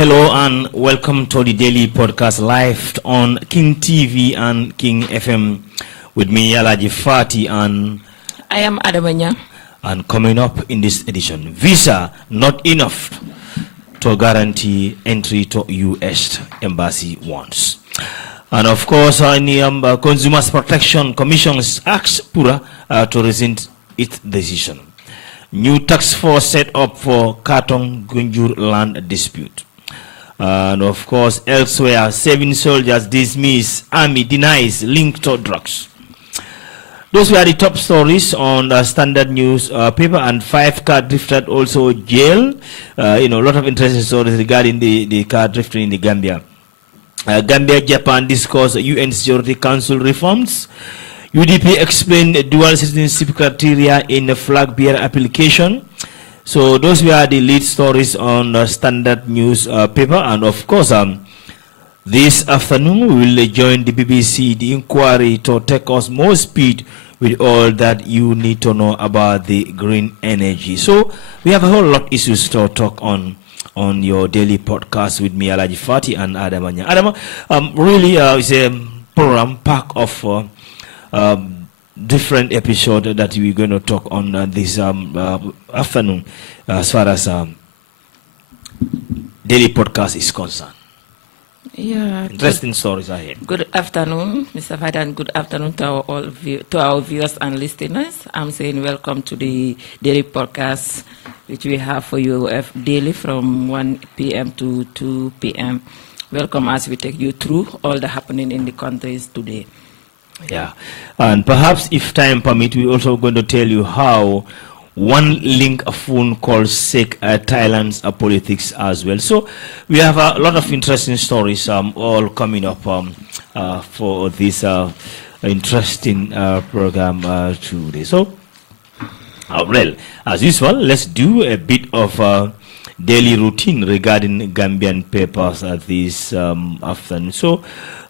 Hello and welcome to the daily podcast live on King TV and King FM with me, ALHAGIE, and I am ADAMA. And coming up in this edition, visa not enough to guarantee entry to U.S. Embassy wants. And of course, the Consumers Protection Commission asks Pura to rescind its decision. New task force set up for Katong Gunjur land dispute. And of course, elsewhere, 7 soldiers dismiss, army denies link to drugs. Those were the top stories on the Standard News paper, and 5 car drifted also jail. A lot of interesting stories regarding the car drifting in the Gambia. Gambia, Japan discuss UN Security Council reforms. UDP explained dual citizenship criteria in the flag bearer application. So those were the lead stories on the Standard News paper, and of course, this afternoon we will join the BBC, the inquiry, to take us more speed with all that you need to know about the green energy. So we have a whole lot of issues to talk on your daily podcast with me, ALHAGIE and ADAMA. ADAMA, really is a program pack of different episode that we're going to talk on this afternoon as far as daily podcast is concerned. Yeah, interesting stories ahead. Good afternoon, Mr. Fadi, and good afternoon to our viewers and listeners. I'm saying welcome to the daily podcast, which we have for you daily from 1 p.m. to 2 p.m. Welcome as we take you through all the happening in the countries today. Yeah, and perhaps if time permit, we're also going to tell you how one link a phone call sake Thailand's politics as well. So we have a lot of interesting stories all coming up for this interesting program today. So, well, as usual, let's do a bit of daily routine regarding Gambian papers this afternoon. So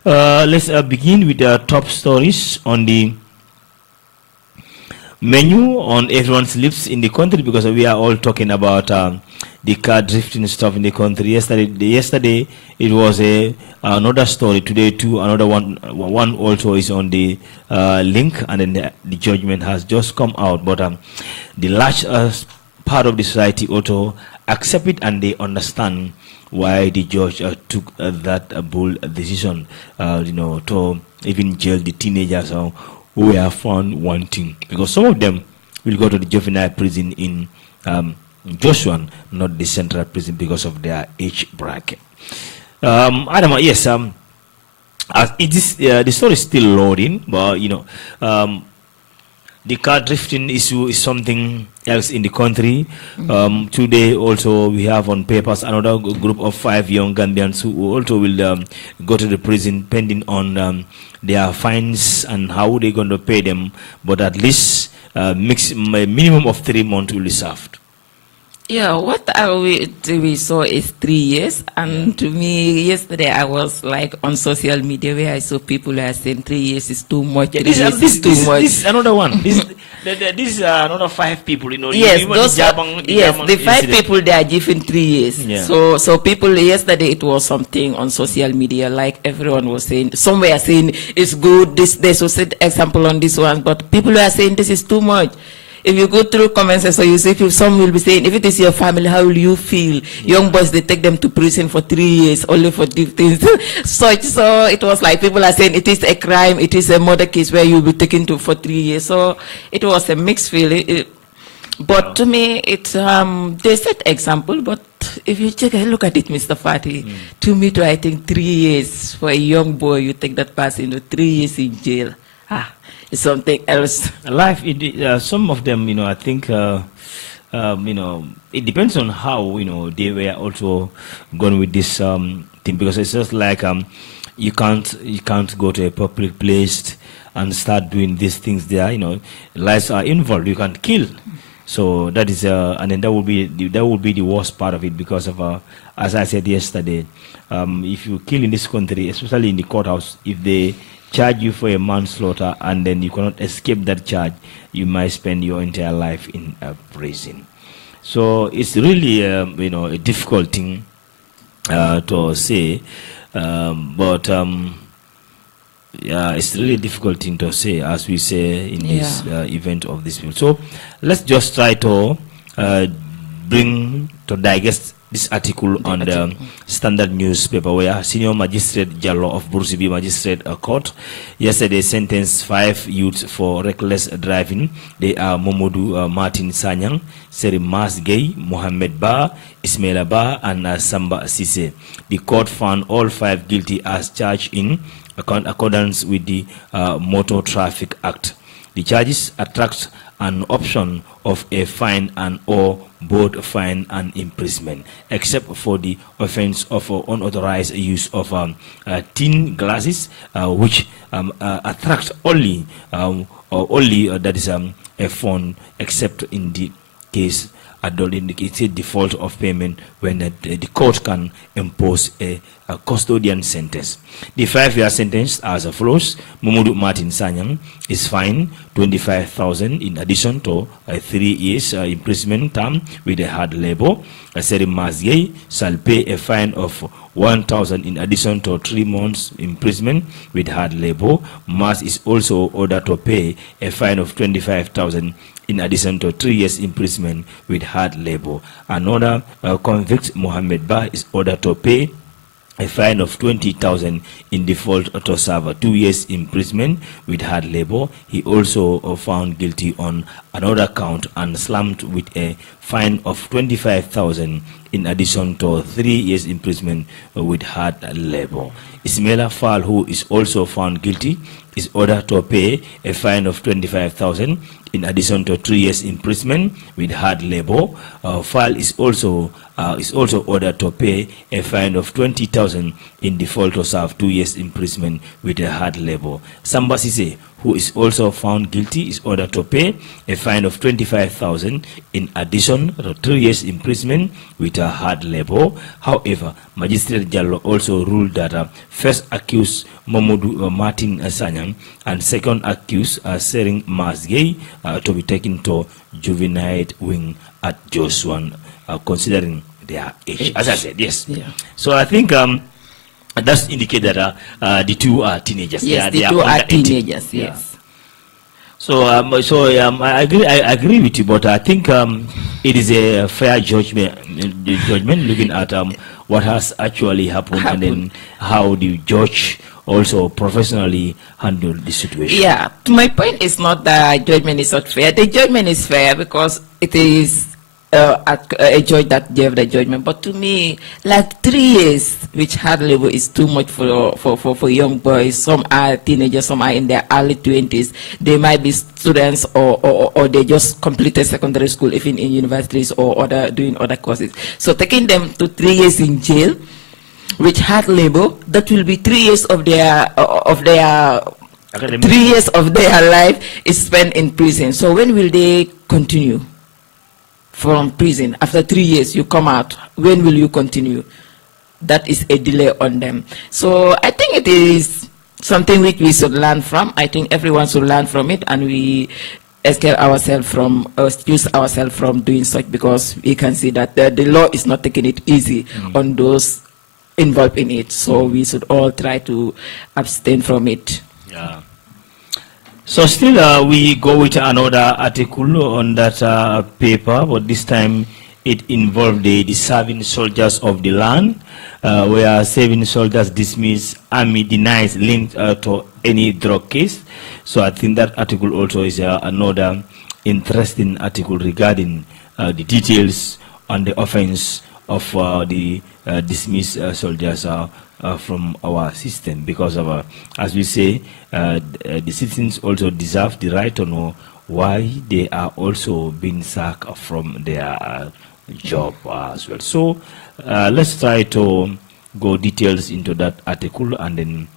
let's begin with the top stories on the menu on everyone's lips in the country, because we are all talking about the car drifting stuff in the country. Yesterday it was another story. Today too, another one also is on the link, and then the judgment has just come out. But the large part of the society also accept it, and they understand why the judge took that bold decision, to even jail the teenagers who were found wanting, because some of them will go to the juvenile prison in Joshua, not the central prison, because of their age bracket. Adama, yes, the story is still loading, but the car drifting issue is something else in the country. Today also we have on papers another group of 5 young Gambians who also will go to the prison pending on their fines and how they're going to pay them, but at least a minimum of 3 months will be served. Yeah, what we saw is 3 years, and to me, yesterday I was like on social media where I saw people who are saying 3 years is too much. Yeah, this is another one. This is another 5 people. Yes, the 5 people they are given 3 years. Yeah. So people yesterday it was something on social media, like everyone was saying. Some were saying it's good. They should set example on this one, but people are saying this is too much. If you go through comments, so you see, some will be saying, if it is your family, how will you feel? Young boys, they take them to prison for 3 years, only for things. So it was like people are saying it is a crime, it is a murder case where you'll be taken to for 3 years. So it was a mixed feeling. But to me, it's they set example. But if you take a look at it, Mr. Fati, to me, I think 3 years for a young boy, you take that person to 3 years in jail. It's something else. Life, some of them, I think, it depends on how, they were also going with this thing, because it's just like you can't go to a public place and start doing these things there. Lives are involved. You can't kill. So that is, and then that would be the worst part of it, because of, as I said yesterday, if you kill in this country, especially in the courthouse, if they charge you for a manslaughter and then you cannot escape that charge, you might spend your entire life in prison. So it's really, a difficult thing to say, but yeah, it's really difficult thing to say, as we say in this event of this people. So let's just try to bring to digest this article on the Standard newspaper, where Senior Magistrate Jallo of Bursibi Magistrate Court yesterday sentenced 5 youths for reckless driving. They are Momodu Martin Sanyang, Serim Mas Gay, Mohammed Ba, Ismaila Ba, and Samba Sise. The court found all 5 guilty as charged in accordance with the Motor Traffic Act. The charges attract an option of a fine and or both fine and imprisonment, except for the offense of unauthorized use of thin glasses, which attract only that is a fine, except in the case adult indicated default of payment, when the court can impose a custodian sentence. The 5-year sentence as follows: Mamudu Martin Sanyang is fined 25,000 in addition to a 3 years imprisonment term with a hard labor. Serim Mazgay shall pay a fine of 1,000 in addition to 3 months imprisonment with hard labor. Mas is also ordered to pay a fine of 25,000 in addition to 3 years imprisonment with hard labor. Another convict, Mohammed Ba, is ordered to pay a fine of 20,000 in default to serve 2 years imprisonment with hard labor. He also found guilty on another count and slammed with a fine of 25,000 in addition to 3 years imprisonment with hard labor. Ismaila Fall, who is also found guilty, is ordered to pay a fine of 25,000 in addition to 3 years imprisonment with hard labor. Fall is also ordered to pay a fine of 20,000 in default to serve 2 years imprisonment with a hard labor. Samba Sise, who is also found guilty, is ordered to pay a fine of 25,000 in addition to 3 years imprisonment with a hard labor. However, Magistrate Jallo also ruled that first accused Mamudu Martin Sanyang and second accused Sering Masgay to be taken to juvenile wing at Joshua, considering their age. As I said, yes. Yeah. So I think that's indicate that the two are teenagers. Yes, the two are teenagers. Yeah. Yes. So, I agree with you, but I think it is a fair judgment looking at what has actually happened and then how the judge also professionally handled the situation. Yeah, my point is not that judgment is not fair. The judgment is fair because it is a judge that gave the judgment. But to me, like 3 years, which hard labor is too much for young boys. Some are teenagers, some are in their early 20s. They might be students or they just completed secondary school, even in universities or doing other courses. So taking them to 3 years in jail, which hard labor, that will be 3 years of their 3 years of their life is spent in prison. So when will they continue? From prison after 3 years you come out, when will you continue? That is a delay on them. So I think it is something which we should learn from. I think everyone should learn from it, and we excuse ourselves from doing such, because we can see that the law is not taking it easy on those involved in it. So we should all try to abstain from it. Yeah. So still we go with another article on that paper, but this time it involved the serving soldiers of the land, where serving soldiers dismiss army denies link to any drug case. So I think that article also is another interesting article regarding the details on the offense of the dismissed soldiers from our system, because of, as we say, the citizens also deserve the right to know why they are also being sacked from their job as well. So let's try to go details into that article and then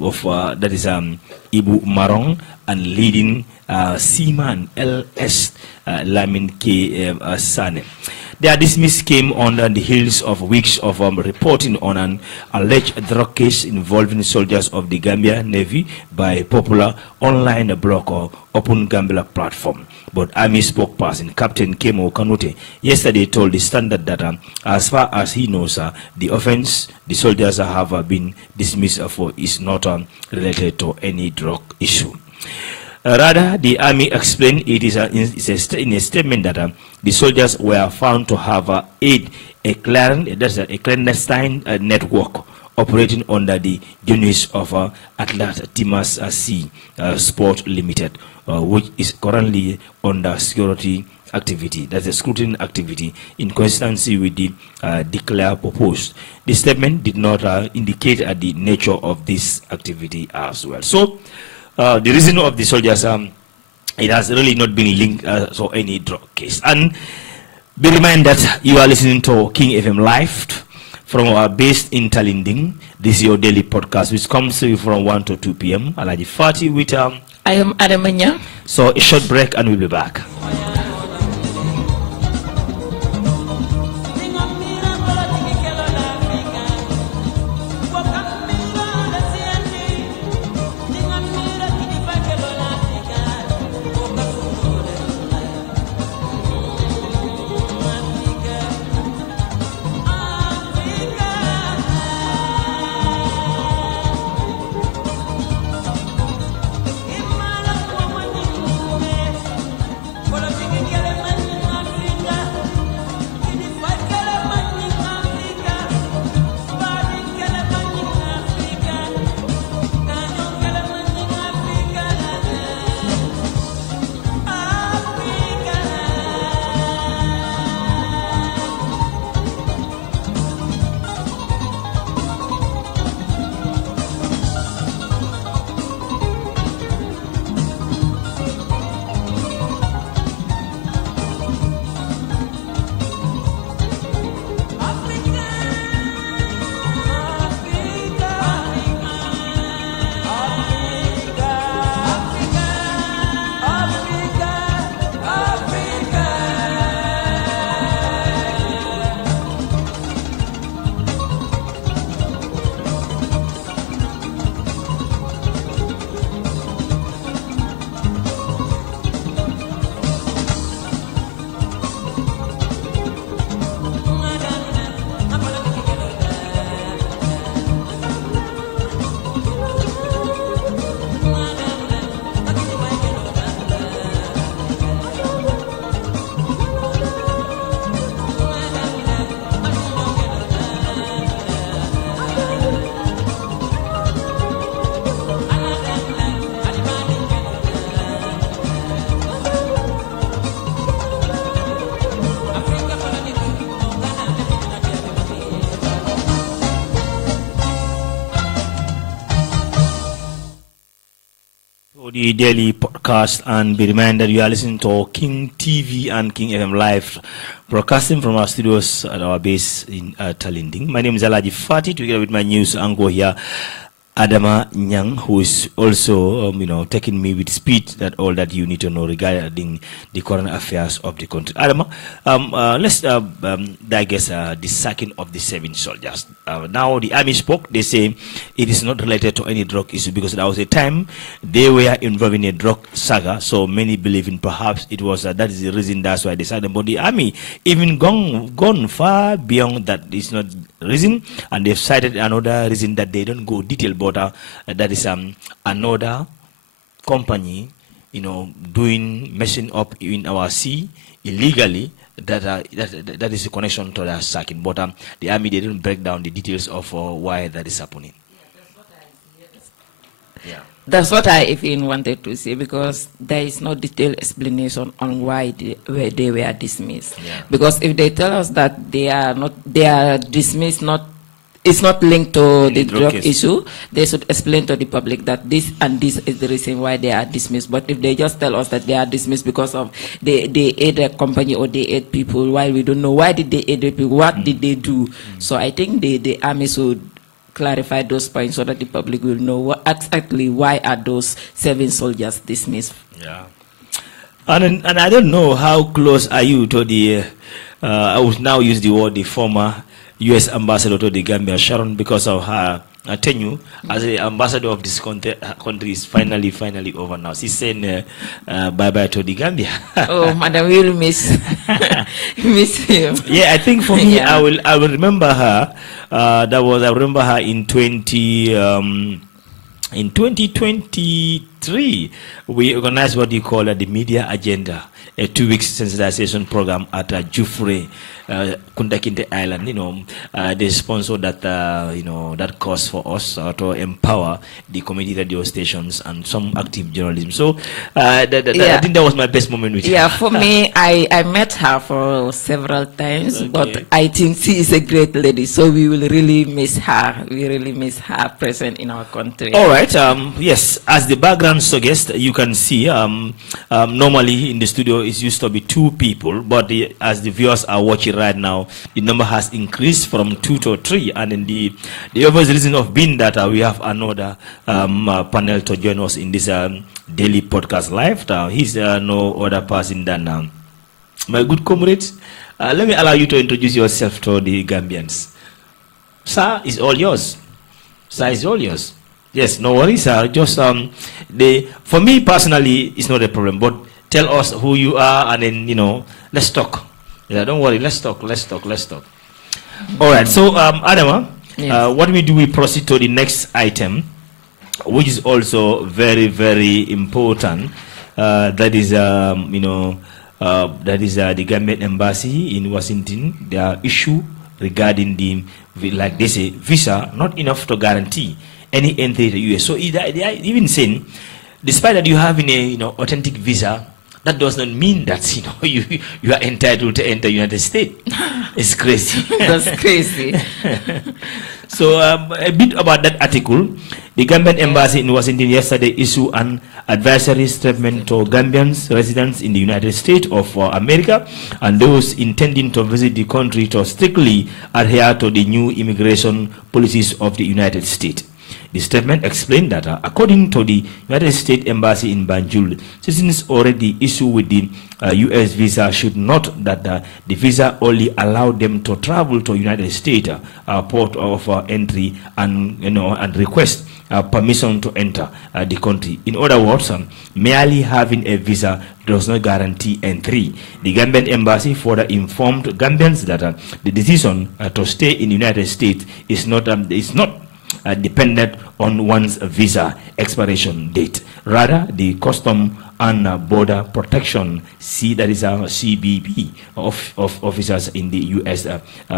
of that is Ibu Marong and leading seaman LS Lamin K. Sane. Their dismiss came on the heels of weeks of reporting on an alleged drug case involving soldiers of the Gambia Navy by popular online blogger Open Gambia platform. But Army spokesperson Captain Kemo Kanute yesterday told the Standard that as far as he knows, the offense the soldiers have been dismissed for is not related to any drug issue. Rather, the Army explained it is in a statement that the soldiers were found to have a clandestine network operating under the units of Atlas Timas Sea Sport Limited, which is currently under security activity, that's a scrutiny activity, in consistency with the declared purpose. The statement did not indicate the nature of this activity as well. So, the reason of the soldiers, it has really not been linked to any drug case. And be reminded that you are listening to King FM Live from our base in Talinding. This is your daily podcast, which comes to you from 1 to 2 p.m. ALHAGIE Fati with I am ADAMA. So a short break and we'll be back. The daily podcast, and be reminded you are listening to King TV and King FM Live, broadcasting from our studios at our base in Talinding. My name is ALHAGIE Fati, together with my news anchor here, ADAMA NYANG, who is also, taking me with speed that all that you need to know regarding the current affairs of the country. ADAMA, let's digest the sacking of the 7 soldiers. Now the Army spoke. They say it is not related to any drug issue because there was a time they were involved in a drug saga. So many believe in perhaps it was that is the reason. That's why they decided. But the Army even gone far beyond that. It's not reason, and they've cited another reason that they don't go detailed. But that is another company, messing up in our sea illegally. That is a connection to the sacking. But the Army, they didn't break down the details of why that is happening. Yeah. That's what I even wanted to say, because there is no detailed explanation on why they were dismissed. Yeah. Because if they tell us that they are dismissed, it's not linked to the drug issue, they should explain to the public that this and this is the reason why they are dismissed. But if they just tell us that they are dismissed because of they aid a company or they aid people, while we don't know why did they aid the people, what did they do? So I think the Army should clarify those points so that the public will know what exactly why are those 7 soldiers dismissed. Yeah. And I don't know how close are you to the, I would now use the word, the former U.S. ambassador to the Gambia, Sharon, because of her tenure as the ambassador of this country is finally over now. She's saying bye-bye to the Gambia. Oh, madam, we'll miss you. Yeah, I think for me, I will remember her. I remember her in 2023, we organized what you call the media agenda, a 2-week sensitization program at Jufre, Kundakinte Island. They sponsored that, that cause for us to empower the community radio stations and some active journalism. So I think that was my best moment with her. Yeah, for me, I met her for several times, but I think she is a great lady. So we will really miss her. We really miss her present in our country. All right. Yes, as the background suggests, you can see normally in the studio it used to be 2 people, but as the viewers are watching right now, the number has increased from 2 to 3, and in the obvious reason of being that we have another panel to join us in this daily podcast live. He's no other person than my good comrades. Let me allow you to introduce yourself to the Gambians. Sir, it's all yours. Sir, it's all yours. Yes, no worries, sir. Just for me personally, it's not a problem. But tell us who you are, and then let's talk. Yeah, don't worry. Let's talk. All right. So, Adama, yes. What we do, we proceed to the next item, which is also very, very important. That is, the Gambian embassy in Washington. Their issue regarding the, like they say, visa not enough to guarantee any entry to the U.S. So they are even saying, despite that you having a authentic visa, that does not mean that you are entitled to enter the United States. It's crazy. That's crazy. So a bit about that article. The Gambian embassy in Washington yesterday issued an advisory statement to Gambians residents in the United States of America and those intending to visit the country to strictly adhere to the new immigration policies of the United States. The statement explained that according to the United States Embassy in Banjul, citizens already issued with the U.S. visa should note that the visa only allowed them to travel to United States port of entry and request permission to enter the country. In other words, merely having a visa does not guarantee entry. The Gambian embassy further informed Gambians that the decision to stay in the United States is not dependent on one's visa expiration date. Rather, the Custom and Border Protection, that is CBP officers in the U.S.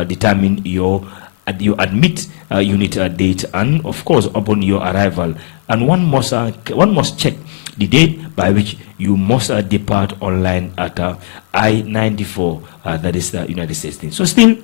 Determine you admit unit date and, of course, upon your arrival. And one must check the date by which you must depart online at I-94, that is the United States thing. So still,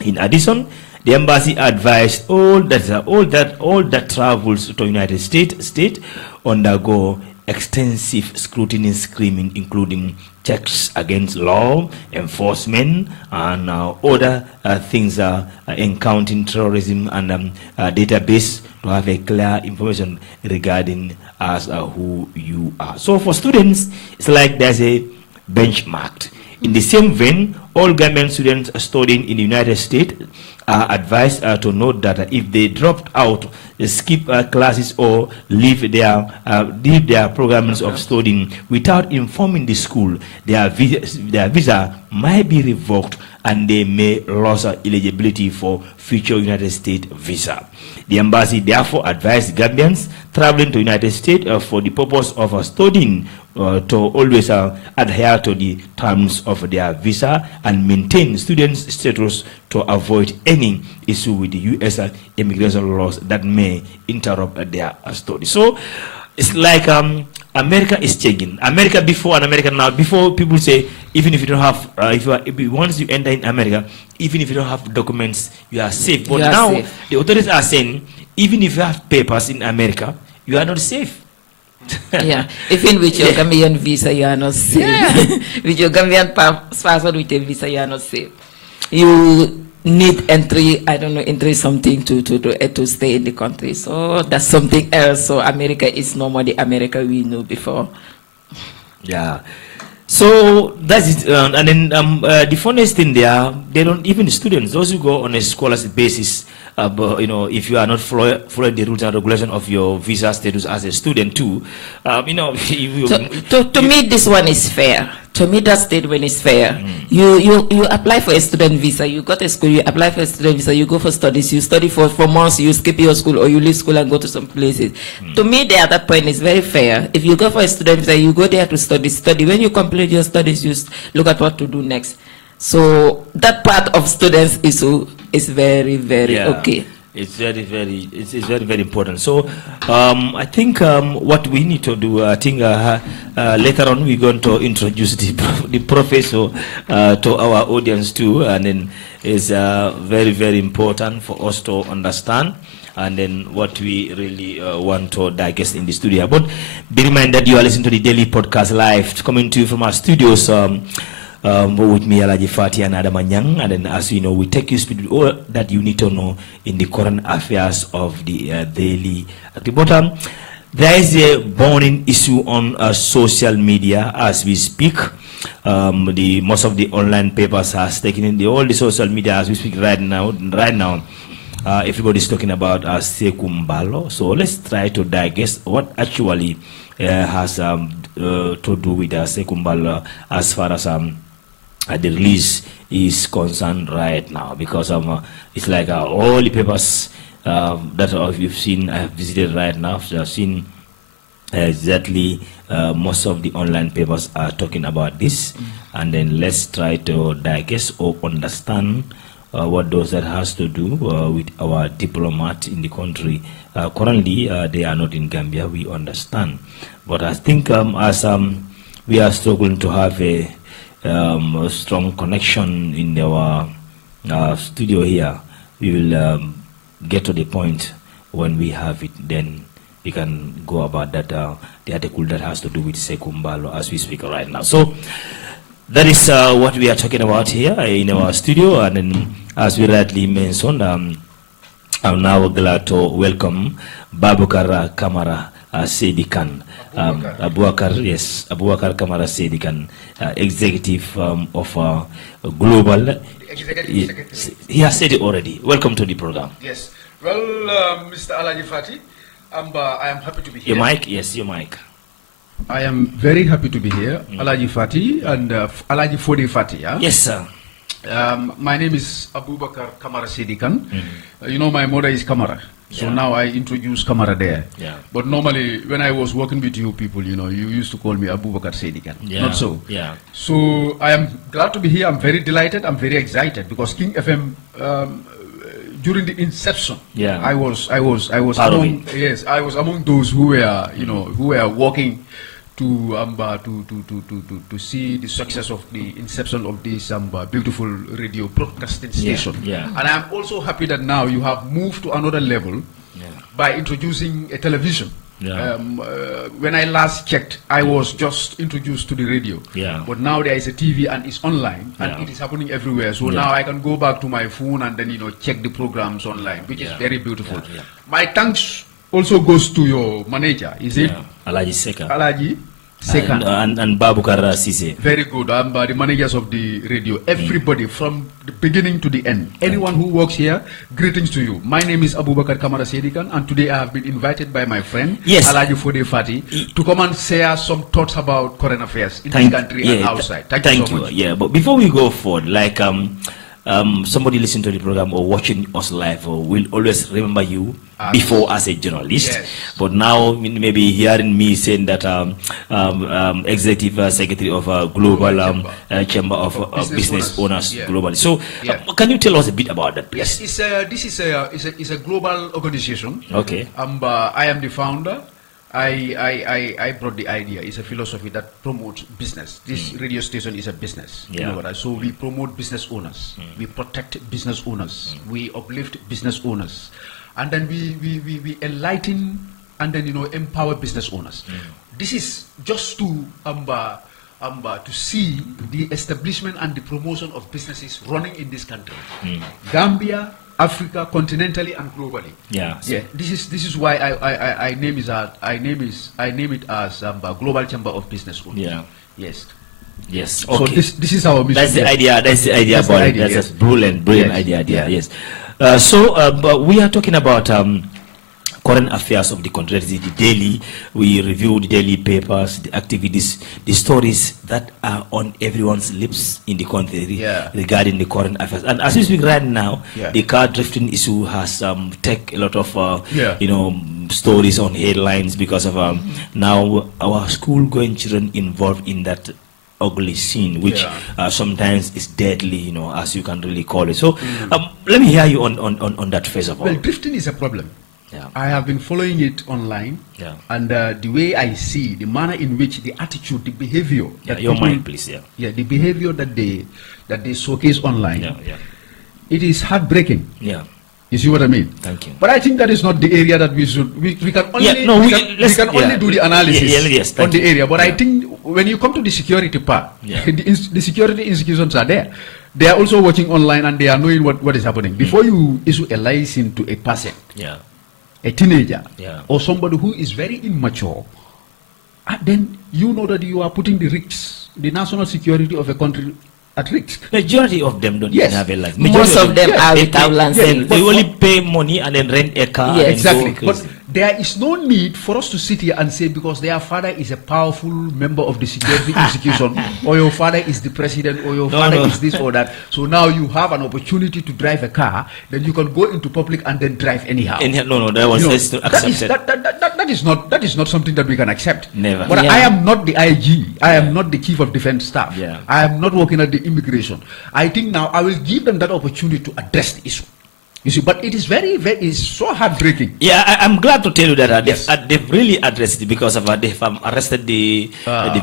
in addition, the embassy advised all that travels to United States undergo extensive scrutiny screening, including checks against law enforcement and other things encountering terrorism and database to have a clear information regarding who you are. So for students, it's like there's a benchmark. In the same vein, all Gambian students studying in the United States are advised to note that if they dropped out, skip classes or leave their programs of studying without informing the school, their visa might be revoked and they may lose eligibility for future United States visa. The embassy therefore advised Gambians traveling to the United States for the purpose of studying to always adhere to the terms of their visa and maintain students' status to avoid any issue with the U.S. immigration laws that may interrupt their study. So it's like America is changing. America before and America now. Before, people say even if you don't have, once you enter in America, even if you don't have documents, you are safe. But now safe. The authorities are saying even if you have papers in America, you are not safe. Yeah, even with your Gambian visa, you are not safe. Yeah. With your Gambian passport with a visa, you are not safe. need entry, I don't know, entry something to stay in the country. So that's something else. So America is no more the America we knew before. Yeah. So that's it. And then the funniest thing there, they don't, even students, those who go on a scholarship basis, but, you know, if you are not following the rules and regulation of your visa status as a student too, you know, to me this one is fair. To me that statement is fair. You apply for a student visa, you got a school, you apply for a student visa, you go for studies, you study for months, you skip your school or you leave school and go to some places. To me the other point is very fair. If you go for a student visa, you go there to study. When you complete your studies, you look at what to do next. So that part of students is very, very okay. It's very, very important. So I think what we need to do, I think later on we're going to introduce the professor to our audience too, and then it's very, very important for us to understand and then what we really want to digest in the studio. But be reminded that you are listening to the daily podcast live coming to you from our studios. With me, ALHAGIE Fatty and ADAMA NYANG, and then as you know, we take you through all that you need to know in the current affairs of the daily. At the bottom, there is a burning issue on social media as we speak. Most of the online papers has taken in all the social media as we speak right now. Everybody's talking about Sekou Mbalo. So let's try to digest what actually has to do with Sekou Mbalo as far as the release is concerned right now, because it's like all the papers that you've seen, I have visited right now, so I've seen exactly most of the online papers are talking about this, and then let's try to digest or understand what those that has to do with our diplomat in the country. Currently, they are not in Gambia, we understand, but I think as we are struggling to have a strong connection in our studio here, we will get to the point when we have it, then we can go about that the article that has to do with Sekou Mbalo as we speak right now. So that is what we are talking about here in our studio, and then as we rightly mentioned, I'm now glad to welcome Baboucarr Camara Seydi-Kane. Aboubacar Camara Seydi-Kane, executive of Global. He has said it already. Welcome to the program. Yes. Well, Mr. ALHAGIE Fatty, I am happy to be here. Your mic? Yes, your mic. I am very happy to be here, ALHAGIE Fatty and ALHAGIE Fode Fatty. Yeah? Yes, sir. My name is Aboubacar Camara Seydi-Kane. You know, my mother is Camara. So now I introduce Camara there. Yeah. But normally, when I was working with you people, you know, you used to call me Aboubacar Seydi-Kane. Yeah. Not so. Yeah. So I am glad to be here. I'm very delighted. I'm very excited because King FM, during the inception, I was among, yes, I was among those who were, you know, who were working to see the success of the inception of this beautiful radio broadcasting station. Yeah. And I'm also happy that now you have moved to another level by introducing a television. Yeah. When I last checked, I was just introduced to the radio. Yeah. But now there is a TV and it's online and it is happening everywhere. So now I can go back to my phone and then, you know, check the programs online, which is very beautiful. My thanks also goes to your manager, is it? ALHAGIE Seka. ALHAGIE Seka. And Baboucarr Cissé. Very good. The managers of the radio, everybody from the beginning to the end. Anyone who works here, greetings to you. My name is Aboubacar Camara Seydi-Kane, and today I have been invited by my friend, ALHAGIE Fode Fatty, to come and share some thoughts about current affairs in this country and outside. Thank you so much. Yeah, but before we go forward, like somebody listening to the program or watching us live will always remember you before as a journalist, but now maybe hearing me saying that executive secretary of Global Chamber of Business Owners globally. So can you tell us a bit about that, please? Yes, this is a global organization. Okay. I am the founder. I brought the idea. It's a philosophy that promotes business. This radio station is a business. You know what so we promote business owners. We protect business owners. We uplift business owners. And then we enlighten and then, you know, empower business owners. This is just to to see the establishment and the promotion of businesses running in this country, Gambia, Africa, continentally and globally. Yeah. Yeah. This is why I name it as Global Chamber of Business. Yeah. Yes. Yes. So Okay. this is our mission. That's the idea. That's the idea about it. That's a brilliant idea. Yes. So we are talking about current affairs of the country, the daily. We review the daily papers, the activities, the stories that are on everyone's lips in the country regarding the current affairs. And as we speak right now, the car drifting issue has taken a lot of stories on headlines because of now our school-going children involved in that ugly scene, which sometimes is deadly, as you can really call it. So let me hear you on that first of all. Well, drifting is a problem. Yeah. I have been following it online, and the way I see the manner in which the attitude, the behavior, that your people, mind, please. the behavior that they showcase online, it is heartbreaking. Yeah. You see what I mean? Thank you. But I think that is not the area that we should. We can only we can only do the analysis on the area. But I think when you come to the security part, the security institutions are there. They are also watching online and they are knowing what is happening. Before you issue a license to a person, a teenager, or somebody who is very immature, then you know that you are putting the national security of a country at risk. Majority of them don't even have a license. Most of them are without license. They only pay money and then rent a car. Exactly. But there is no need for us to sit here and say because their father is a powerful member of the security institution, or your father is the president, or your father is this or that. So now you have an opportunity to drive a car, then you can go into public and then drive anyhow. That was accepted. That is not something that we can accept. Never. But I am not the IG. I am not the chief of defense staff. I am not working at the immigration. I think now I will give them that opportunity to address the issue. You see, but it is it's so heartbreaking. Yeah, I'm glad to tell you that they've really addressed it because of they've arrested the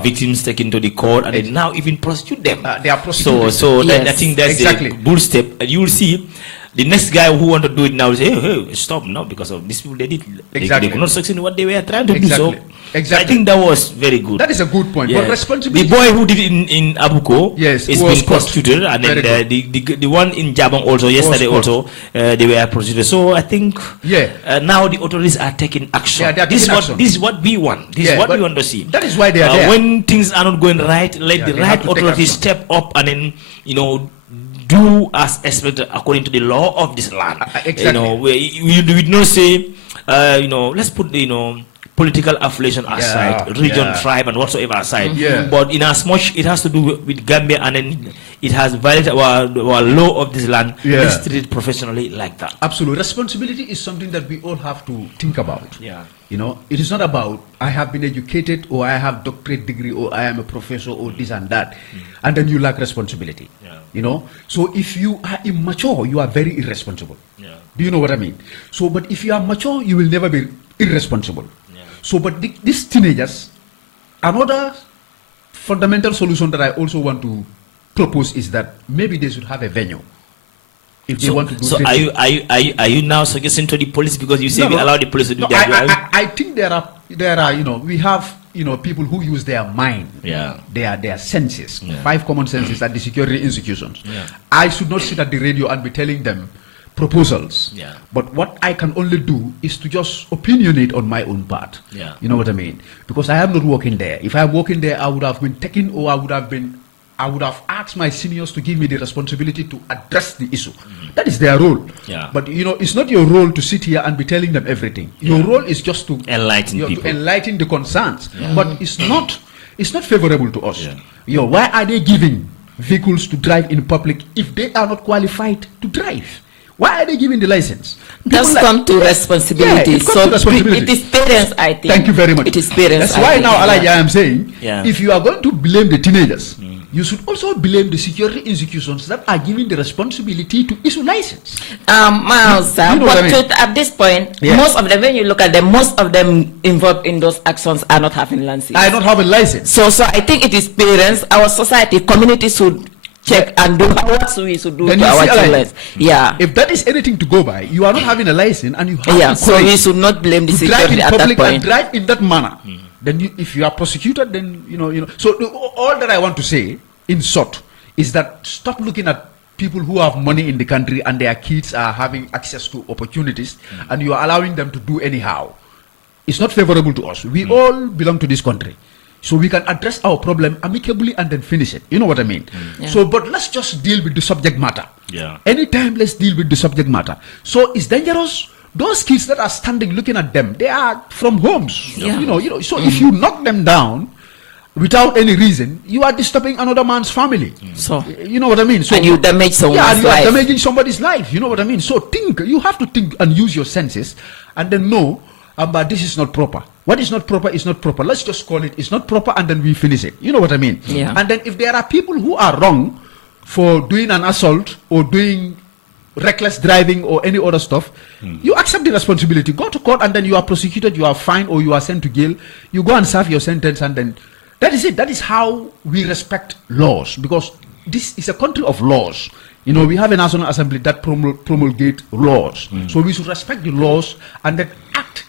victims, taken to the court, and they now even prosecute them. They are prosecuted. So I think that's a good step. And you will see the next guy who want to do it now will say, hey, stop now, because of these people they did. They could not succeed in what they were trying to do. So I think that was very good. That is a good point. But responsibility. The boy who did it in Abuko is being prosecuted, and then the one in Jabang also yesterday also they were prosecuted. So I think now the authorities are taking action. This is what we want. This is what we want to see. That is why they are there. When things are not going right, let the right authorities step up and then do as expected according to the law of this land. We do not say, let's put political affiliation aside, region, tribe, and whatsoever aside. But in as much it has to do with Gambia, and then it has violated our law of this land, let's treat it professionally like that. Absolutely. Responsibility is something that we all have to think about. It is not about I have been educated, or I have doctorate degree, or I am a professor, or this and that, and then you lack responsibility. So if you are immature, you are very irresponsible. Do you know what I mean? So, but if you are mature, you will never be irresponsible. So, but these teenagers, another fundamental solution that I also want to propose is that maybe they should have a venue. If they want to do are you now suggesting to the police, because you say we allow the police to do that? I think there are we have people who use their mind, their senses, 5 common senses at the security institutions. I should not sit at the radio and be telling them proposals. But what I can only do is to just opinionate on my own part. You know what I mean? Because I am not working there. If I am working there, I would have been taken, or I would have asked my seniors to give me the responsibility to address the issue. That is their role. But it's not your role to sit here and be telling them everything. Your role is just to enlighten people, to enlighten the concerns. But it's not favorable to us. Why are they giving vehicles to drive in public if they are not qualified to drive? Why are they giving the license? Just come to responsibility. It is parents, I think. Thank you very much. It is parents. That's why now, ALHAGIE, I am saying, if you are going to blame the teenagers, you should also blame the security institutions that are giving the responsibility to issue license. Miles, at this point, most of them, when you look at them, most of them involved in those actions are not having license. I don't have a license. So I think it is parents, our society, community should check and do what we should do to our children. If that is anything to go by, you are not having a license, and you have so we should not blame the security at that point. And drive in that manner. then if you are prosecuted, then So all that I want to say, in short, is that stop looking at people who have money in the country and their kids are having access to opportunities, and you are allowing them to do anyhow. It's not favorable to us. We all belong to this country. So we can address our problem amicably and then finish it. You know what I mean? Yeah. So, but let's just deal with the subject matter. Yeah. Anytime, let's deal with the subject matter. So it's dangerous. Those kids that are standing looking at them, they are from homes. Yeah. So if you knock them down without any reason, you are disturbing another man's family. So you know what I mean? So and you damage someone's and you life. are damaging somebody's life. You know what I mean? So you have to think and use your senses, and then know, but this is not proper. What is not proper is not proper. Let's just call it, it's not proper, and then we finish it. You know what I mean? Yeah. And then if there are people who are wrong for doing an assault or doing reckless driving or any other stuff, you accept the responsibility. Go to court, and then you are prosecuted, you are fined, or you are sent to jail. You go and serve your sentence, and then that is it. That is how we respect laws, because this is a country of laws. We have a National Assembly that promulgate laws. So we should respect the laws and then act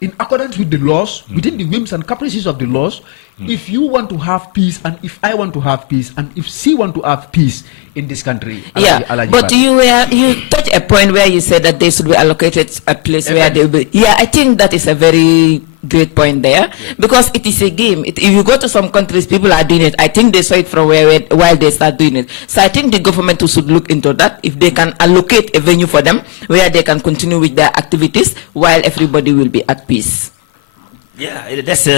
in accordance with the laws, within the whims and caprices of the laws. If you want to have peace, and if I want to have peace, and if she want to have peace in this country. But you touch a point where you said that they should be allocated a place where they will be. Yeah, I think that is a very great point there, because it is a game. If you go to some countries, people are doing it. I think they saw it from while they start doing it. So I think the government should look into that, if they can allocate a venue for them where they can continue with their activities while everybody will be at peace. Yeah, that's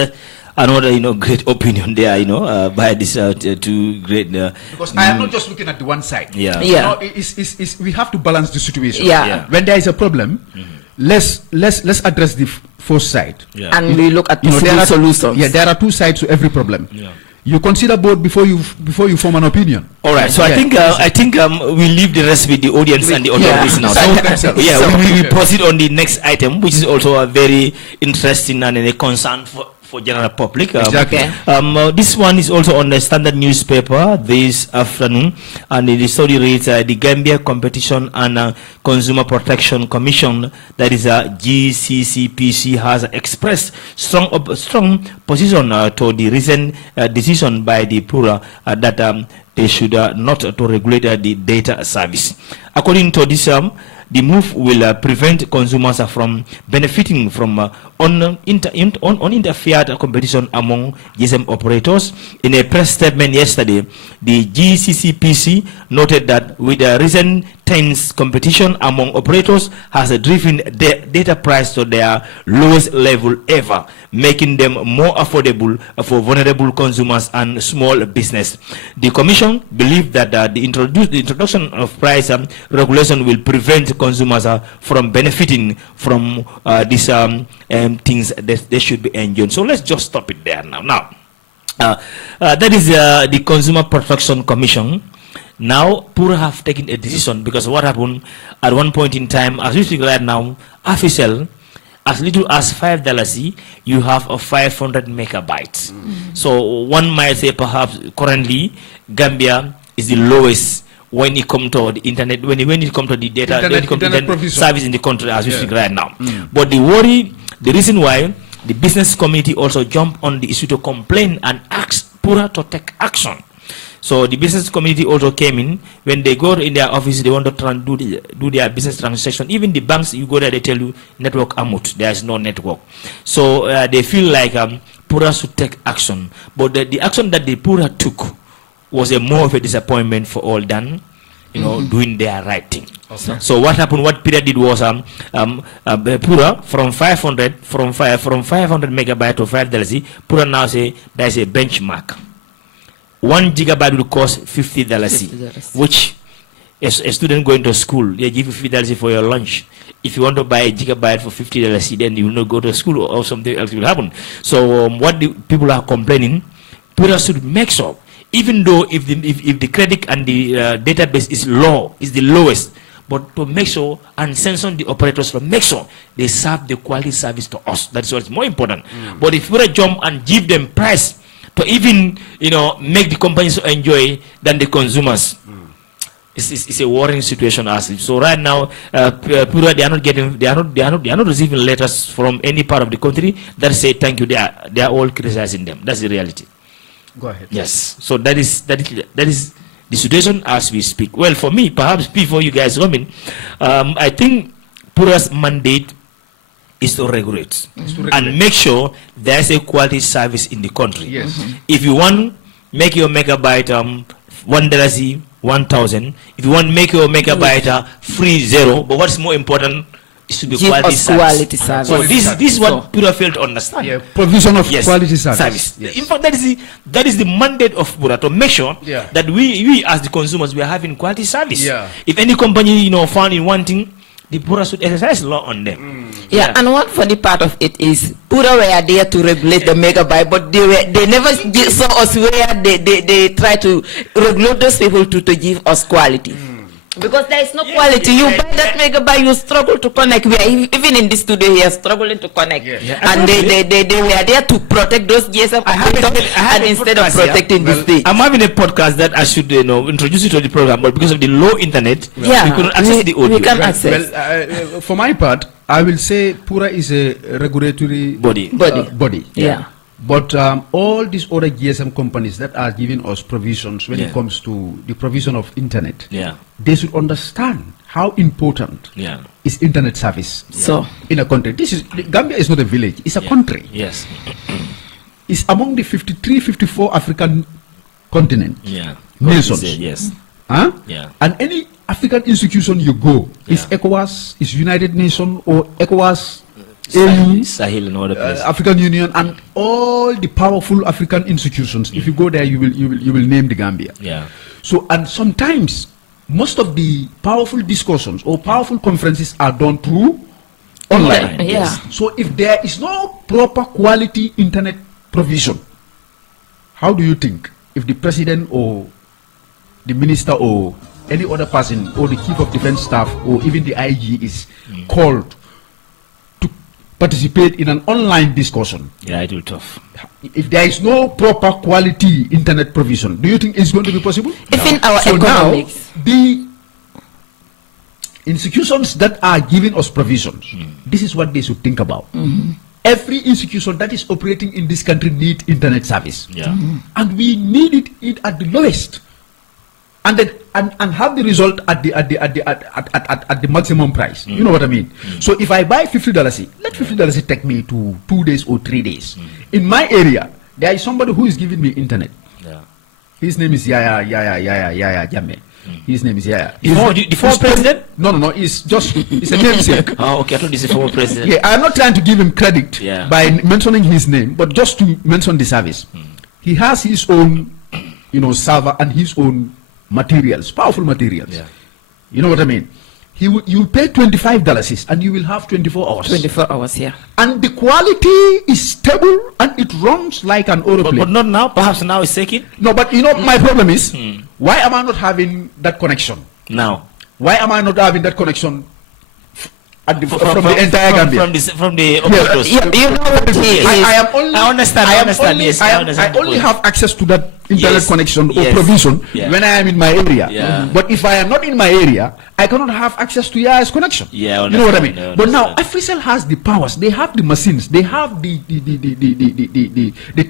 another great opinion there, by these two great. Because I am not just looking at the one side. Yeah. We have to balance the situation. Yeah. When there is a problem, let's address the first side. Yeah. And we look at the solutions. Yeah, there are two sides to every problem. Yeah. You consider both before you form an opinion. All right. So I think we leave the rest with the audience and the audience now. So we proceed on the next item, which is also a very interesting and a concern for general public. Exactly. This one is also on the Standard newspaper this afternoon, and the story reads: the Gambia Competition and Consumer Protection Commission, that is GCCPC, has expressed strong position to the recent decision by the PURA that they should not to regulate the data service. According to this, the move will prevent consumers from benefiting from uninterfered competition among GSM operators. In a press statement yesterday, the GCCPC noted that with the recent tense competition among operators has driven the data price to their lowest level ever, making them more affordable for vulnerable consumers and small business. The Commission believes that the introduction of price regulation will prevent consumers from benefiting from these things that they should be enjoying. So let's just stop it there now. That is the Consumer Protection Commission. Now, PURA have taken a decision, because what happened at one point in time, as we speak right now, official, as little as $5, you have a 500 megabytes. So one might say perhaps currently Gambia is the lowest when it comes to the internet, when it comes to the data, internet service in the country as we speak right now. But the reason why the business community also jumped on the issue to complain and ask PURA to take action. So the business community also came in. When they go in their office, they want to do their business transaction. Even the banks, you go there, they tell you network amut. There is no network. So they feel like PURA should take action. But the action that the PURA took was more of a disappointment for all than doing their right thing. Okay. So what happened? What PURA did was PURA from 500 megabyte to $5. PURA now say there is a benchmark. 1 gigabyte will cost $50, which a student going to school, they give you $50 for your lunch. If you want to buy a gigabyte for $50, then you will not go to school, or something else will happen. So what the people are complaining, PURA should make sure, even though if the credit and the database is low, is the lowest, but to make sure and sanction the operators to make sure they serve the quality service to us. That's what's more important. But if PURA jump and give them price to even make the companies enjoy than the consumers, It's a worrying situation as so right now. Pura, they are not receiving letters from any part of the country that say thank you. They are all criticizing them. That's the reality. Go ahead. Yes. So that is the situation as we speak. Well, for me, perhaps before you guys come in, I think Pura's mandate is to regulate and make sure there's a quality service in the country. Yes. If you want make your megabyte $1 1,000. If you want make your megabyte free 0, but what's more important is to be quality service. So this is what Pura failed to understand. Yeah, provision of quality service. Yes. In fact, that is the mandate of Pura, to make sure that we as the consumers, we are having quality service. Yeah. If any company found in wanting, the Pura should exercise law on them. And one funny part of it is Pura were there to regulate the megabyte, but they never saw us where they try to regulate those people to give us quality. Because there is no quality. You buy that megabyte, you struggle to connect. We are even in this studio here struggling to connect. And they were there to protect those GSM and instead of protecting this thing. I'm having a podcast that I should introduce you to the program, but because of the low internet, we couldn't access the audio. We can access. Well, for my part, I will say Pura is a regulatory body. Yeah. But all these other GSM companies that are giving us provisions when it comes to the provision of internet, they should understand how important is internet service in a country. Gambia is not a village; it's a country. Yes, it's among the 53, 54 African continent nations. Yes, and any African institution you go, is ECOWAS, is United Nations or ECOWAS. Sahel and other places. African Union and all the powerful African institutions. If you go there, you will name the Gambia. So and sometimes most of the powerful discussions or powerful conferences are done through online. So if there is no proper quality internet provision, how do you think if the president or the minister or any other person or the chief of defense staff or even the IG is called participate in an online discussion? It will be tough. If there is no proper quality internet provision, do you think it's going to be possible? Even our economics. Now, the institutions that are giving us provisions, this is what they should think about. Every institution that is operating in this country needs internet service. And we need it at the lowest. And then and have the result at the maximum price. You know what I mean? So if I buy $50, let $50 take me to 2 days or 3 days. In my area, there is somebody who is giving me internet. His name is Yaya Jammeh. His name is Yaya. The former president? No. It's a namesake. Okay, I thought this is a former president. Yeah, I'm not trying to give him credit by mentioning his name, but just to mention the service. He has his own, server and his own materials, powerful materials. You know what I mean? You pay $25 and you will have 24 hours. 24 hours, And the quality is stable and it runs like an aeroplane. But not now. Perhaps now it's taking. No, but my problem is, why am I not having that connection now? Why am I not having that connection from the entire Gambia? From the operators. You know what he is. I understand. I only have access to that internet connection or provision when I am in my area. But if I am not in my area, I cannot have access to Yaya's connection. You know what I mean? But now Africell has the powers, they have the machines, they have the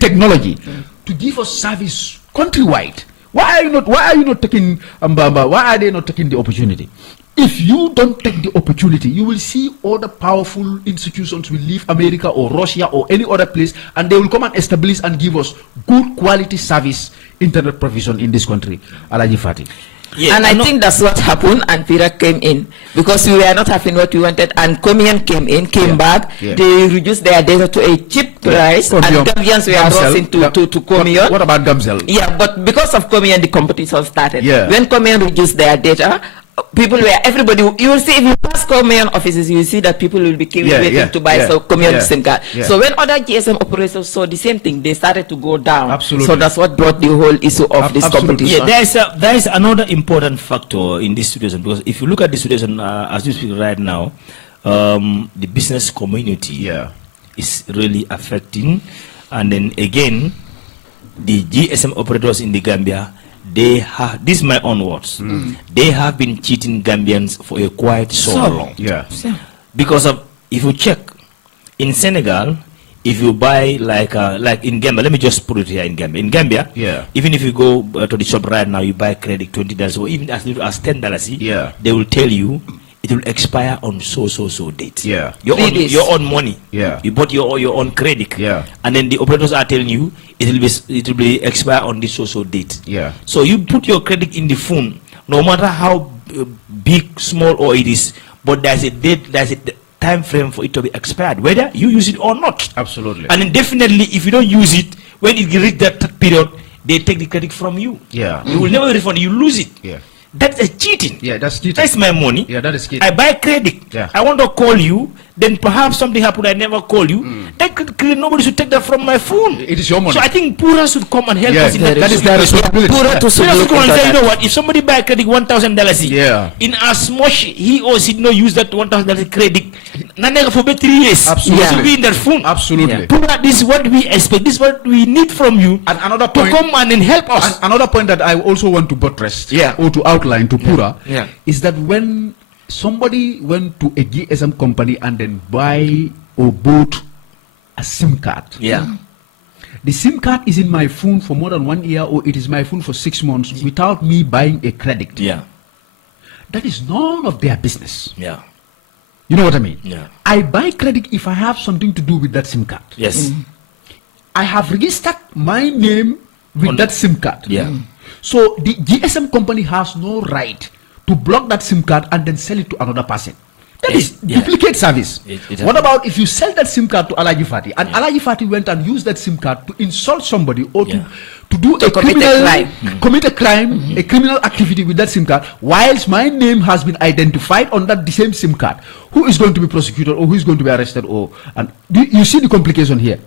technology to give us service countrywide. Why are you not taking why are they not taking the opportunity? If you don't take the opportunity, you will see all the powerful institutions will leave America or Russia or any other place, and they will come and establish and give us good quality service internet provision in this country. ALHAGIE Fatty. And I think that's what happened, and Pira came in because we were not having what we wanted, and Comian came back. They reduced their data to a cheap price, and Gambians were rushing to Comian. What about Gamzel? But because of Comian, the competition started. When Comian reduced their data, everybody, you will see if you pass Comian offices, you will see that people will be waiting to buy Comian SIM card. So when other GSM operators saw the same thing, they started to go down. Absolutely. So that's what brought the whole issue of this competition. There is another important factor in this situation, because if you look at the situation as we speak right now, the business community is really affecting, and then again, the GSM operators in the Gambia, they have, this is my own words, they have been cheating Gambians for a quite so long. Yeah. Because of, if you check, in Senegal, if you buy like in Gambia, let me just put it here in Gambia. In Gambia, even if you go to the shop right now, you buy credit $20 or even as little as $10, they will tell you it will expire on so date. Yeah. Your own money. Yeah. You bought your own credit. Yeah. And then the operators are telling you it will be expire on this so date. Yeah. So you put your credit in the phone, no matter how big, small or it is, but there's a date, there's a time frame for it to be expired, whether you use it or not. Absolutely. And then definitely, if you don't use it, when it reaches that period, they take the credit from you. Yeah. You will never refund. You lose it. Yeah. That's a cheating. Yeah, that's cheating. That's my money. Yeah, that is cheating. I buy credit. Yeah. I want to call you. Then perhaps something happened. I never call you. That nobody should take that from my phone. It is your money. So I think Pura should come and help us in that. That is their responsibility. Pura to Pura come and say, you know what? If somebody buy credit $1,000, in as much he or she no use that $1,000 credit, nanega for 3 years. Absolutely. It should be in that phone. Absolutely. Pura, this is what we expect. This is what we need from you. And another point, to come and then help us. Another point that I also want to buttress or to outline to Pura is that when somebody went to a GSM company and then buy or bought a SIM card. Yeah. The SIM card is in my phone for more than 1 year, or it is my phone for 6 months without me buying a credit. Yeah. That is none of their business. Yeah. You know what I mean? Yeah. I buy credit if I have something to do with that SIM card. Yes. I have registered my name with that SIM card. Yeah. So the GSM company has no right to block that SIM card and then sell it to another person. That is duplicate service. What about if you sell that SIM card to ALHAGIE Fati and ALHAGIE Fati went and used that SIM card to insult somebody or to do a criminal, commit a crime, a criminal activity with that SIM card, whilst my name has been identified on that the same SIM card? Who is going to be prosecuted or who is going to be arrested? Or and do you see the complication here?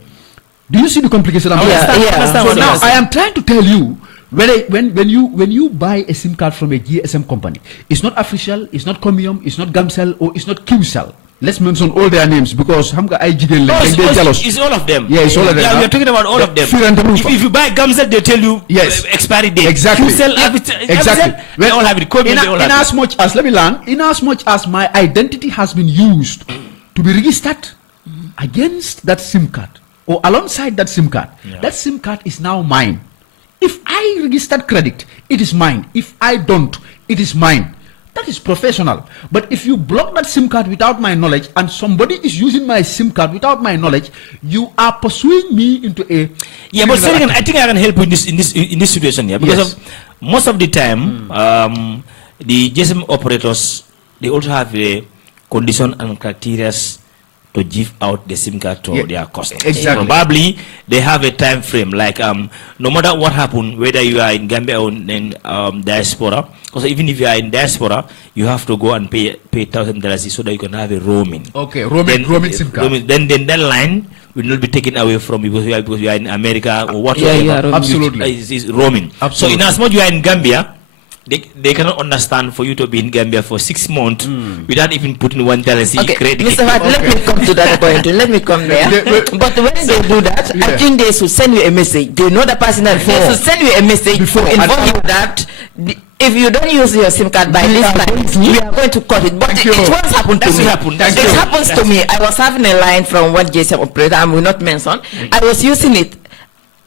Do you see the complication? So now I am trying to tell you, when you buy a SIM card from a GSM company, it's not official, it's not Comium, it's not Gamcell, or it's not QCell. Let's mention all their names because it's all of them. Yeah, it's all of them. Yeah, we are talking about all of them. If you buy Gamcell, they tell you expiry date. Exactly. QCell, exactly. They all have it. In as much as, let me learn, in as much as my identity has been used to be registered against that SIM card or alongside that SIM card, that SIM card is now mine. If I registered credit, it is mine. If I don't, it is mine. That is professional. But if you block that SIM card without my knowledge and somebody is using my SIM card without my knowledge, you are pursuing me into a... Yeah, but second, I think I can help you in this situation here because of most of the time, the GSM operators, they also have a condition and criteria to give out the SIM card to their customers. Exactly. Probably they have a time frame, like no matter what happened, whether you are in Gambia or in diaspora, because even if you are in diaspora, you have to go and pay $1,000 so that you can have a roaming. Okay, roaming SIM card. Then that line will not be taken away from you because you are in America or whatever. Absolutely. It's roaming. Absolutely. So in as much you are in Gambia, they cannot understand for you to be in Gambia for 6 months without even putting $1 credit. Mr. Hart, let me come to that point. Let me come there. But when they do that, I think they should send you a message. They know the person that they should send you a message to inform you that if you don't use your SIM card by this time, we are going to cut it. But it once happened to me. It happens to me. I was having a line from one GSM operator, I will not mention. I was using it.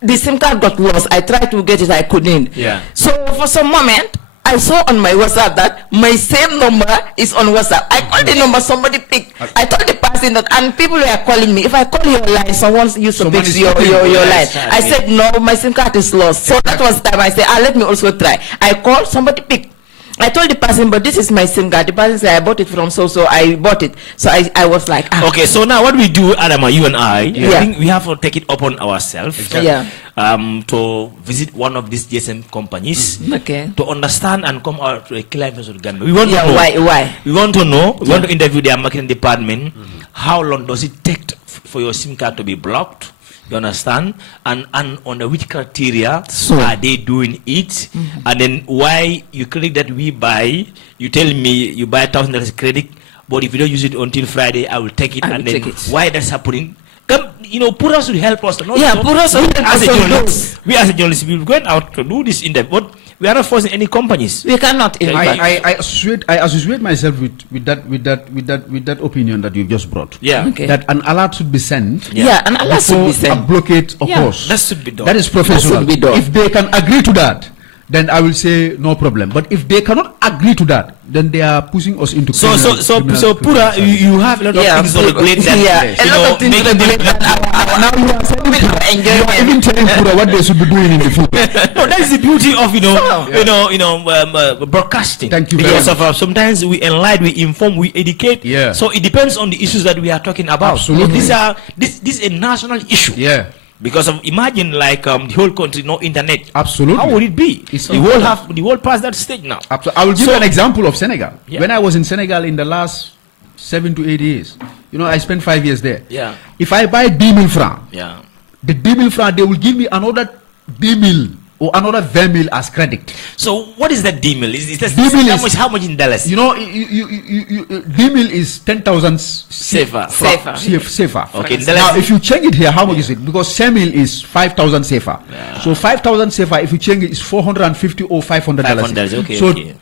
The SIM card got lost. I tried to get it, I couldn't. So for some moment, I saw on my WhatsApp that my same number is on WhatsApp. I called the number, somebody picked. I told the person that, and people were calling me. If I call your line, someone used to pick your line. I said, no, my SIM card is lost. So that was the time I said, let me also try. I called, somebody picked. I told the person, but this is my SIM card. The person said, I bought it from so I bought it. So I was like, Okay, so now what we do, Adama, you and I think we have to take it upon ourselves to visit one of these GSM companies to understand and come out to a clear information of Gambia. We want to know why. We want to know. We want to interview their marketing department. How long does it take for your SIM card to be blocked? You understand? And under which criteria are they doing it? And then why you credit that we buy, you tell me you buy $1,000 credit, but if you don't use it until Friday, I will take it. And then why that's happening? Pura should help us. Pura should as a journalist, we as a journalist, we're going out to do this interview. But We are not forcing any companies. We cannot. In fact. I associate myself with that opinion that you just brought. Yeah. Okay. That an alert should be sent. Yeah, an alert should be before a sent. blockade occurs. That should be done. That is professional. That should be done. If they can agree to that, then I will say no problem. But if they cannot agree to that, then they are pushing us into So Pura, you have a lot of things to regulate that. Yeah, a lot of things to regulate that. Now you are saying you are even telling Pura what they should be doing in the future. No, that is the beauty of broadcasting. Thank you very Because much. of sometimes we enlighten, we inform, we educate. Yeah. So it depends on the issues that we are talking about. Absolutely. This is a national issue. Yeah. Because of imagine like the whole country no internet. Absolutely. How would it be? It's The world past that stage now. I will give you an example of Senegal. Yeah. When I was in Senegal in the last 7 to 8 years, I spent 5 years there. Yeah. If I buy 10,000 francs, Yeah. the 10,000 francs, they will give me another 10,000 or another 20,000 as credit. So what is that D-mill? Is that D-mill how much in dollars? 10,000 is 10,000 Safer. safer. Okay. Now, if you change it here, how much is it? Because 10,000 is 5,000 safer. Yeah. So 5,000 safer, if you change it, is $450 or $500. $500, okay, So okay.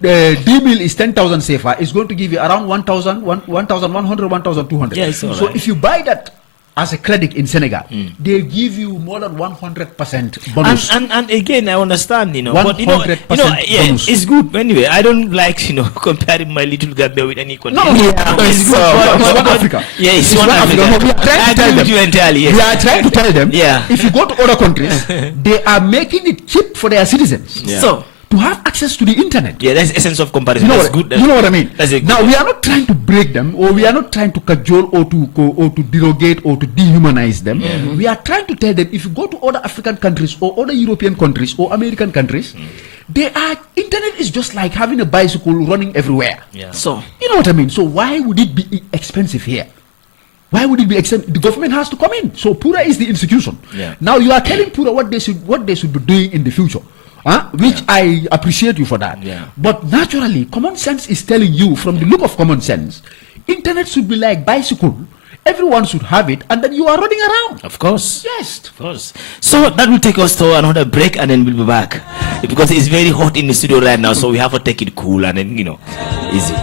D-mill is 10,000 safer. It's going to give you around 1,100, 1,200. Yeah, it's all so right. if you buy that as a credit in Senegal, they give you more than 100% bonus. And again, I understand, but 100% bonus. it's good. Anyway, I don't like, comparing my little Gambia with any country. No, it's good. It's one Africa. Yeah, it's one Africa. No, we are trying I to tell agree with them. you entirely. Yes. We are trying to tell them, Yeah. if you go to other countries, they are making it cheap for their citizens. Yeah. So, To have access to the internet. Yeah, that's the essence of comparison. You know, That's good. you know what I mean? That's a good Now, we are not trying to break them, or we are not trying to cajole or to derogate or to dehumanize them. We are trying to tell them, if you go to other African countries or other European countries or American countries, internet is just like having a bicycle running everywhere. Yeah. so You know what I mean? So why would it be expensive here? Why would it be expensive? The government has to come in. So Pura is the institution. Yeah. Now you are telling Pura what they should be doing in the future. Which I appreciate you for that. Yeah. But naturally, common sense is telling you, from the look of common sense, internet should be like bicycle. Everyone should have it, and then you are running around. Of course. Yes. Of course. So that will take us to another break, and then we'll be back. Because it's very hot in the studio right now, so we have to take it cool and then, easy.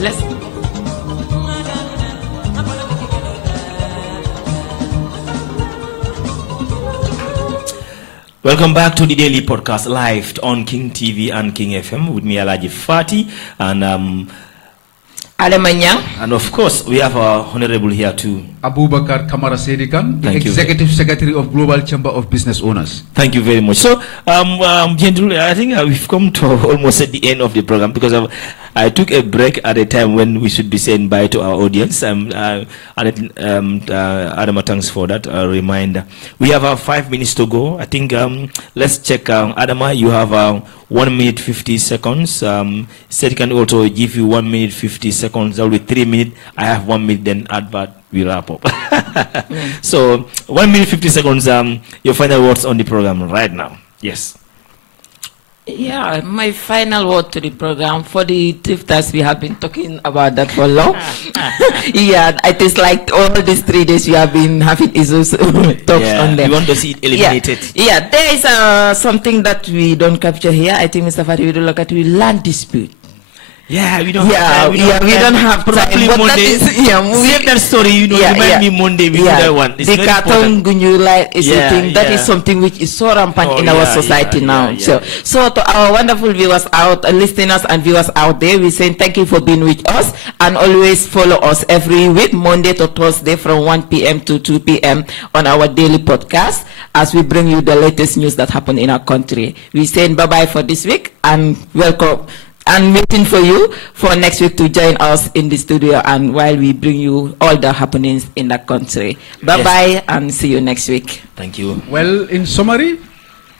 let's. Welcome back to the Daily Podcast live on King TV and King FM with me, ALHAGIE Fati, and ADAMA NYANG. and of course we have our honorable here too. Abubakar Kamara Sedikan, the Thank you. Executive Secretary of Global Chamber of Business Owners. Thank you very much. So, gentlemen, I think we've come to almost at the end of the program because I took a break at a time when we should be saying bye to our audience. Adama, thanks for that reminder. We have 5 minutes to go. I think let's check. Adama, you have 1 minute 50 seconds. Said can also give you 1 minute 50 seconds. That will be 3 minutes. I have 1 minute. Then advert. We wrap up. So 1 minute 50 seconds. Your final words on the program right now. Yes. Yeah, my final word to the program for the drifters, we have been talking about that for long. Yeah, it is like all these 3 days we have been having issues talks on them. We want to see it eliminated. Yeah, there is something that we don't capture here. I think Mr. Fati, we do look at land dispute. Yeah, we don't. Yeah, have time. we don't have time. Probably But Monday. save that story. Remind me Monday. We do that one. It's the very carton gunyula is a thing that is yeah. something which is so rampant in our society now. Yeah. So to our wonderful viewers out, listeners and viewers out there, we say thank you for being with us, and always follow us every week, Monday to Thursday from 1 p.m. to 2 p.m. on our daily podcast, as we bring you the latest news that happen in our country. We say bye bye for this week and welcome. And waiting for you for next week to join us in the studio, and while we bring you all the happenings in the country. Bye-bye, and see you next week. Thank you. Well, in summary,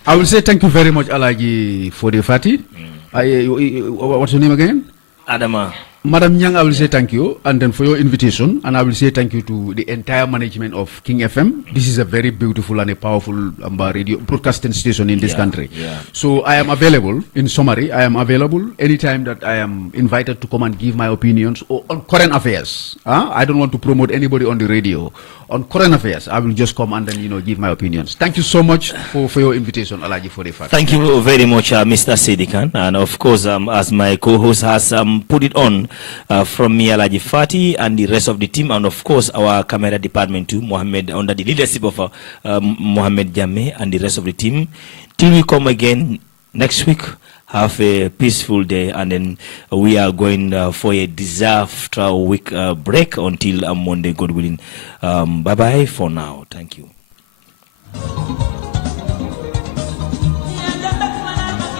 I will say thank you very much, ALHAGIE, for the Fati. What's your name again? Adama. Madam Nyang, I will say thank you, and then for your invitation, and I will say thank you to the entire management of King FM. This is a very beautiful and a powerful radio broadcasting station in this country. Yeah. So I am available, in summary, I am available anytime that I am invited to come and give my opinions on current affairs. I don't want to promote anybody on the radio. On current affairs, I will just come and then, give my opinions. Thank you so much for your invitation, ALHAGIE, for the fact. Thank you very much, Mr. Sedikan. And of course, as my co-host has put it on, from me, ALHAGIE Fati, and the rest of the team, and of course, our camera department too, Mohammed, under the leadership of Mohammed Jammeh and the rest of the team. Till we come again next week, have a peaceful day, and then we are going for a disaster week break until Monday, God willing. Bye-bye for now. Thank you.